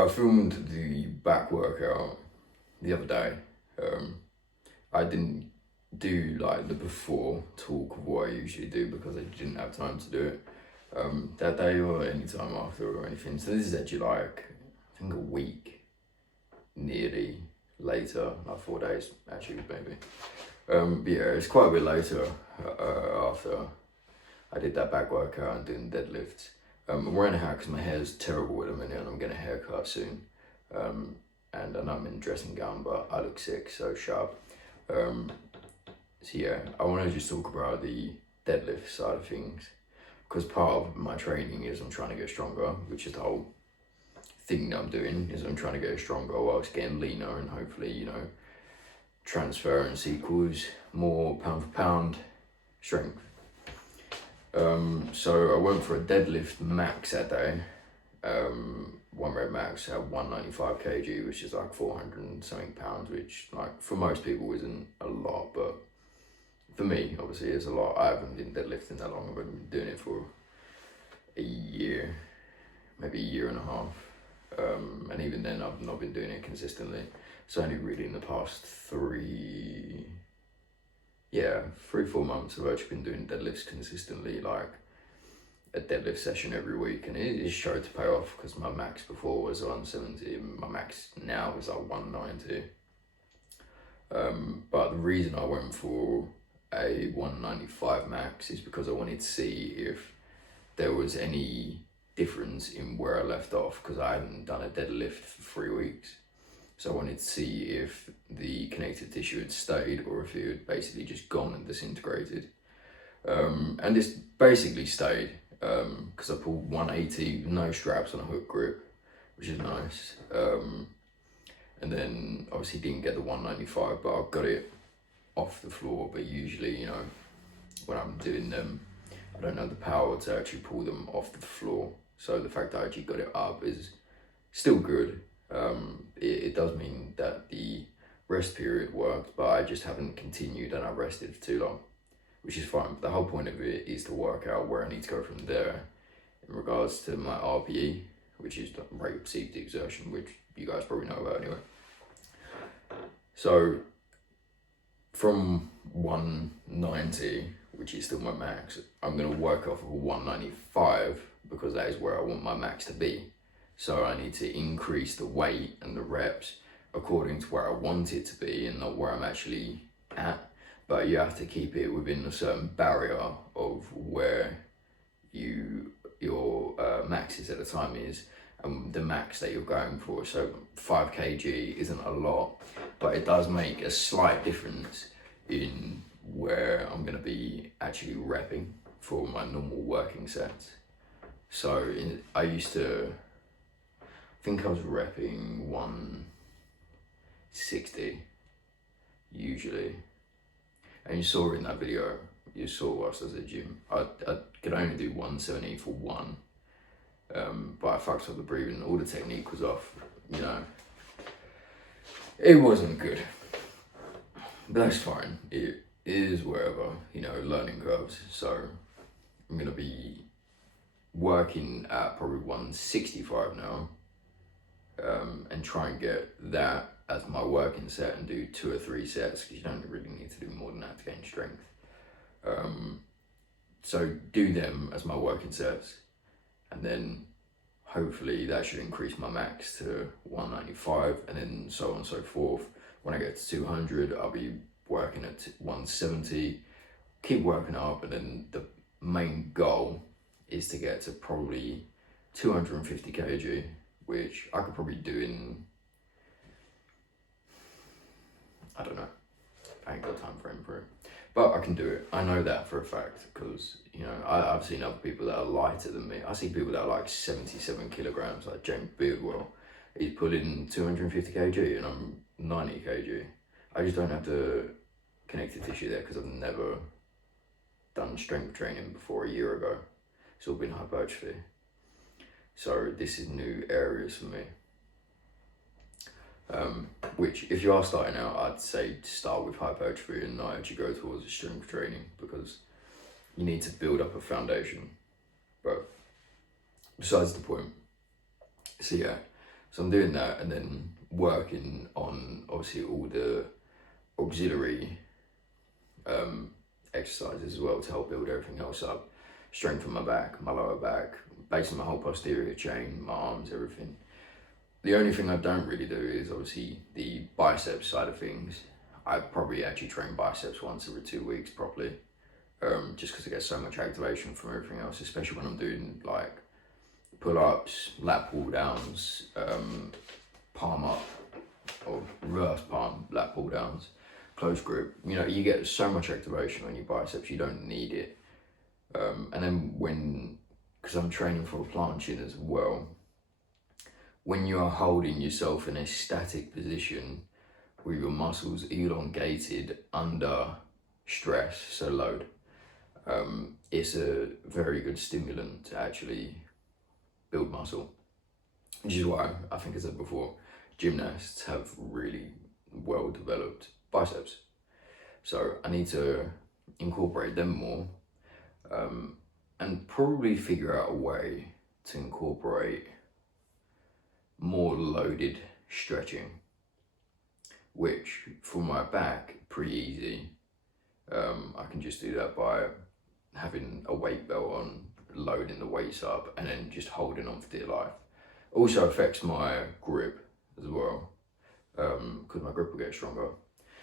So I filmed the back workout the other day. I didn't do like the before talk of what I usually do because I didn't have time to do it that day or any time after or anything. So this is actually like, I think a week nearly later, like 4 days actually maybe. But yeah, it's quite a bit later after I did that back workout and doing deadlifts. I'm wearing a hat because my hair's terrible at the minute and I'm getting a haircut soon. And I know I'm in a dressing gown, but I look sick, so sharp. So yeah, I want to just talk about the deadlift side of things because part of my training is I'm trying to get stronger, which is the whole thing that I'm doing is I'm trying to get stronger whilst getting leaner and hopefully, you know, transference equals more pound for pound strength. So I went for a deadlift max that day. 1 rep max at 195 kg, which is like 400 and something pounds, which like for most people isn't a lot, but for me, obviously, it's a lot. I haven't been deadlifting that long. I've been doing it for a year, maybe a year and a half. And even then, I've not been doing it consistently. It's only really in the past 3, 4 months I've actually been doing deadlifts consistently, like a deadlift session every week, and it is sure to pay off because my max before was 170 and my max now is like 190. But the reason I went for a 195 max is because I wanted to see if there was any difference in where I left off because I hadn't done a deadlift for 3 weeks. So I wanted to see if the connective tissue had stayed or if it had basically just gone and disintegrated. And this basically stayed because I pulled 180 with no straps on a hook grip, which is nice. And then obviously didn't get the 195, but I got it off the floor. But usually, you know, when I'm doing them, I don't have the power to actually pull them off the floor. So the fact that I actually got it up is still good. It does mean that the rest period worked, but I just haven't continued and I rested for too long, which is fine. But the whole point of it is to work out where I need to go from there in regards to my RPE, which is the rate of perceived exertion, which you guys probably know about anyway. So from 190, which is still my max, I'm going to work off of 195 because that is where I want my max to be. So I need to increase the weight and the reps according to where I want it to be and not where I'm actually at. But you have to keep it within a certain barrier of where your max is at the time is and the max that you're going for. So 5 kg isn't a lot, but it does make a slight difference in where I'm going to be actually repping for my normal working sets. So I used to, I think I was repping 160 usually. And you saw in that video, you saw whilst I was at the gym, I could only do 170 for one, but I fucked up the breathing, all the technique was off, you know. It wasn't good, but that's fine. It is wherever, you know, learning curves. So I'm gonna be working at probably 165 now, and try and get that as my working set and do 2 or 3 sets because you don't really need to do more than that to gain strength. So do them as my working sets and then hopefully that should increase my max to 195 and then so on and so forth. When I get to 200, I'll be working at 170, keep working up, and then the main goal is to get to probably 250 kg, which I could probably do in, I don't know, I ain't got time frame for it, but I can do it. I know that for a fact because, you know, I've seen other people that are lighter than me. I see people that are like 77 kilograms, like James Beardwell. He's pulling 250 kg and I'm 90 kg. I just don't have the connective tissue there because I've never done strength training before a year ago. It's all been hypertrophy. So this is new areas for me. Which if you are starting out, I'd say to start with hypertrophy and not actually go towards strength training because you need to build up a foundation. But besides the point, so yeah, So I'm doing that and then working on obviously all the auxiliary exercises as well to help build everything else up. Strengthen my back, my lower back, basically my whole posterior chain, my arms, everything. The only thing I don't really do is obviously the biceps side of things. I probably actually train biceps once every 2 weeks properly, just because I get so much activation from everything else, especially when I'm doing like pull-ups, lat pull downs, palm up or reverse palm, lat pull downs, close grip. You know, you get so much activation on your biceps, you don't need it. And then because I'm training for a planching as well, when you are holding yourself in a static position with your muscles elongated under stress, so load, it's a very good stimulant to actually build muscle, which is why I think, as I said before, gymnasts have really well developed biceps. So I need to incorporate them more, and probably figure out a way to incorporate more loaded stretching, which for my back, pretty easy. I can just do that by having a weight belt on, loading the weights up, and then just holding on for dear life. Also affects my grip as well, because my grip will get stronger.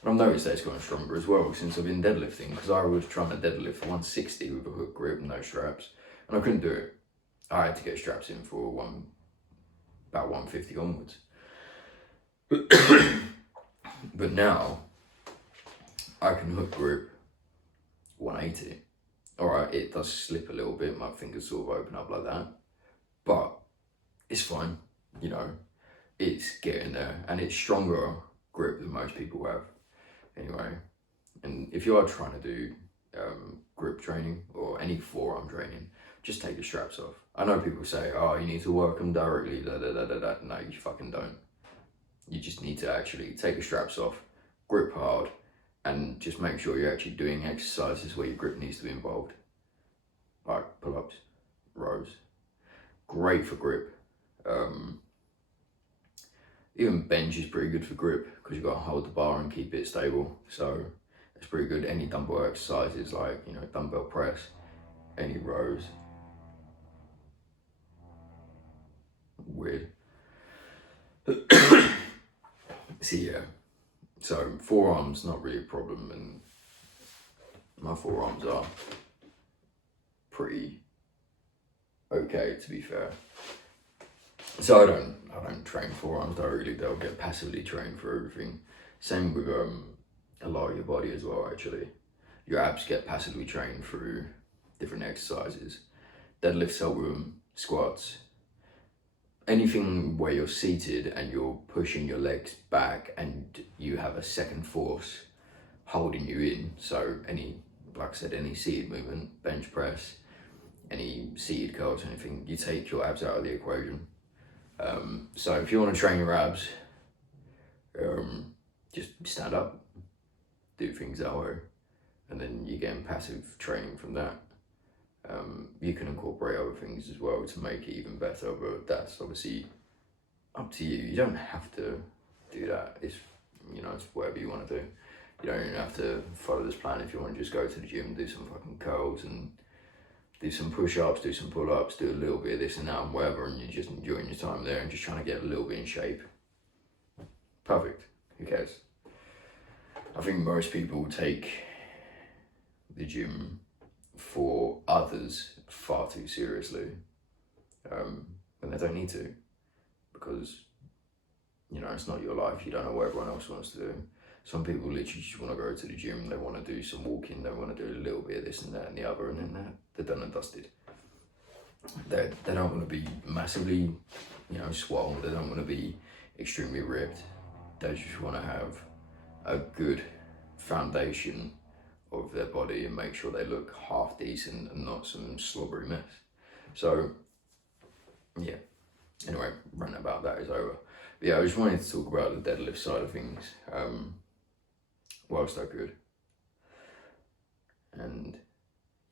And I've noticed that it's gotten stronger as well since I've been deadlifting, because I was trying to deadlift 160 with a hook grip and no straps, and I couldn't do it. I had to get straps in for about 150 onwards. But now I can hook grip 180. Alright, it does slip a little bit, my fingers sort of open up like that, but it's fine, you know, it's getting there, and it's stronger grip than most people have. Anyway, and if you are trying to do grip training or any forearm training, just take the straps off. I know people say, oh, you need to work them directly, da da da da da. No, you fucking don't. You just need to actually take the straps off, grip hard, and just make sure you're actually doing exercises where your grip needs to be involved. Like pull-ups, rows. Great for grip. Even bench is pretty good for grip, because you've got to hold the bar and keep it stable. So it's pretty good. Any dumbbell exercises like, you know, dumbbell press, any rows. Weird. So forearms not really a problem, and my forearms are pretty okay, to be fair. So I don't train forearms directly. They'll get passively trained for everything. Same with a lot of your body as well. Actually, your abs get passively trained through different exercises. Deadlifts help with them, squats. Anything where you're seated and you're pushing your legs back and you have a second force holding you in. So like I said, any seated movement, bench press, any seated curls, anything, you take your abs out of the equation. So if you want to train your abs, just stand up, do things that way, and then you're getting passive training from that. You can incorporate other things as well to make it even better, but that's obviously up to you. You don't have to do that. It's whatever you want to do. You don't even have to follow this plan. If you want to just go to the gym, do some fucking curls and do some push-ups, do some pull-ups, do a little bit of this and that and whatever, and you're just enjoying your time there and just trying to get a little bit in shape. Perfect. Who cares? I think most people take the gym for others far too seriously, when they don't need to, because, you know, it's not your life. You don't know what everyone else wants to do. Some people literally just want to go to the gym, they want to do some walking, they want to do a little bit of this and that and the other, and then they're done and dusted. They don't want to be massively, you know, swole, they don't want to be extremely ripped. They just want to have a good foundation of their body and make sure they look half decent and not some slobbery mess. So, yeah. Anyway, rant about that is over. But yeah, I just wanted to talk about the deadlift side of things, whilst I could. And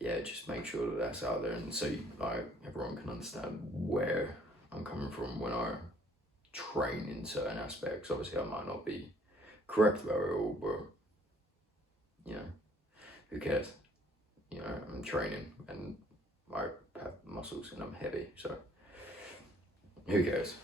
yeah, just make sure that that's out there, and so like everyone can understand where I'm coming from when I train in certain aspects. Obviously, I might not be correct about it all, but you know, who cares? You know, I'm training and I have muscles and I'm heavy, so who cares?